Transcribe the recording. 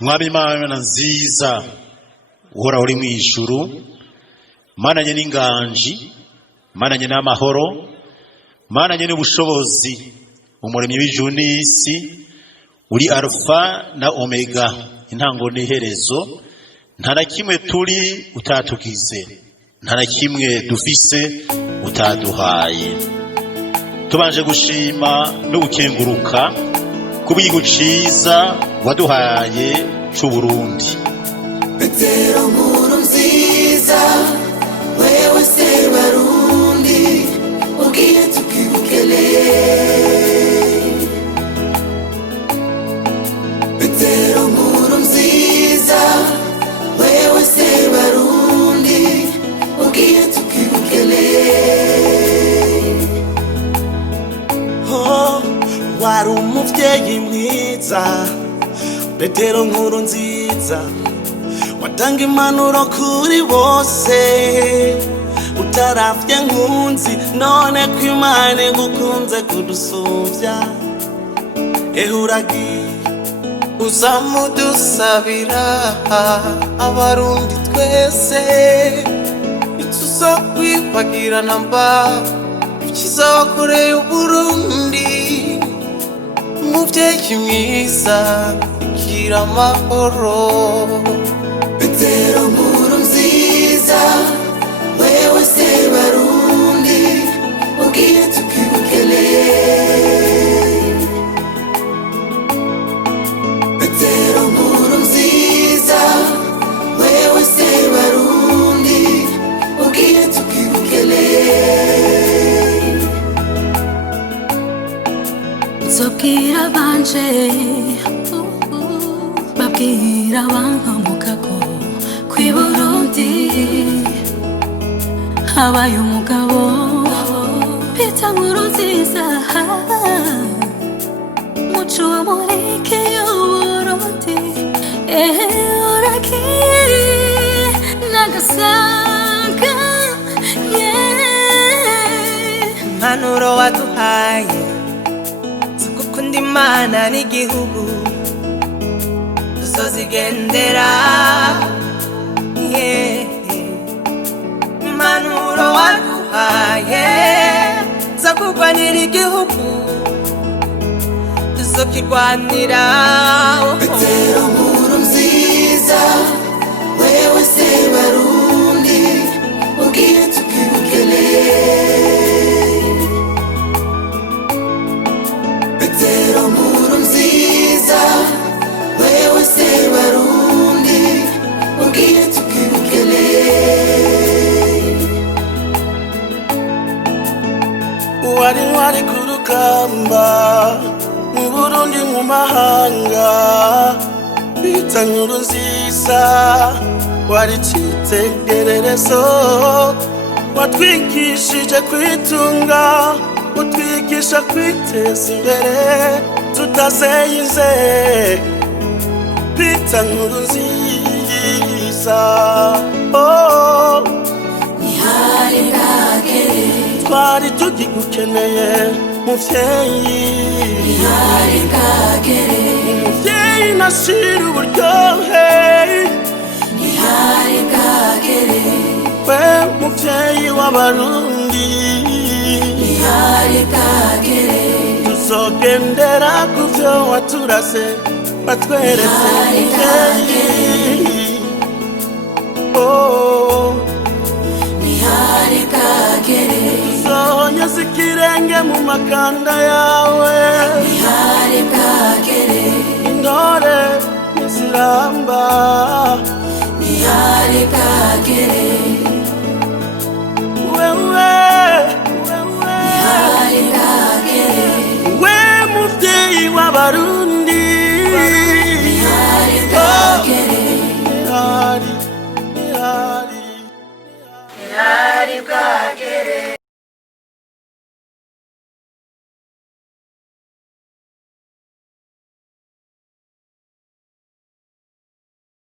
mwami Imana nziza uhora uri mu ijuru, Mana nye n'inganji, Mana nye n'amahoro, Mana nye n'ubushobozi, umuremyi w'ijuru n'isi, uri Alpha na Omega, intango n'iherezo. Nta na kimwe turi utatugize, nta na kimwe dufise utaduhaye. Tubanje gushima no gukenguruka kubw'igihugu ciza waduhaye c'Uburundi. Petero nkuru nziza, wewe se Barundi, ugiye tukibukele. Petero nkuru nziza, wewe se Barundi, ugiye tukibukele. Oh, wari umuvyeyi mwiza, Petero nkuru nziza, watanga impanuro kuri bose, utaravye nkunzi, none ko Imana igukunze kudusuvya. Uragiye uzamudusabira abarundi twese, ntituzokwibagira namba ivyiza wakoreye Uburundi. Muvyeyi mwiza, gira amahoro. Petero nkuru nziza, wewe se Barundi, ugiye tukibukele. Petero nkuru nziza, wewe se Barundi, ugiye tukibukele. Nzobwira banje babwira abankomokako kw'i Burundi habaye umugabo Petero nkuru nziza, muco wa mureke y'Uburundi. Uragiye nagasanga impanuro waduhaye zigukunda Imana n'igihugu tuzozigendera. Impanuro waduhaye zo kurwanira igihugu tuzokirwanira. Petero nkuru nziza, wewe se Barundi, ugiye tukibukele. Petero nkuru nziza, wewe se Barundi, ugiye tukibukele. Wari wari ku rugamba mu Burundi mu mahanga, Petero nkuru nziza, wari icitegererezo, watwigishije kwitunga, utwigisha kwiteza imbere tutazeyinze. Petero nkuru nziza, oh, ntihari bwagere, twari tugigukeneye muvyeyi. ntihari bwagere, Muvyeyi nashira uburyohe, ntihari bwagere, we muvyeyi w'Abarundi. ntihari bwagere, tuzogendera kuvyo waturase batweretse muvyeyi. Oh, ntihari bwagere, tuzonyeza ikirenge mu makanda yawe, ntihari bwagere, intore ntiziramba. ntihari bwagere, wewe ntihari bwagere, we muvyeyi w'Abarundi. ntihari bwagere, Ntihari, ntihari, Ntihari bwagere.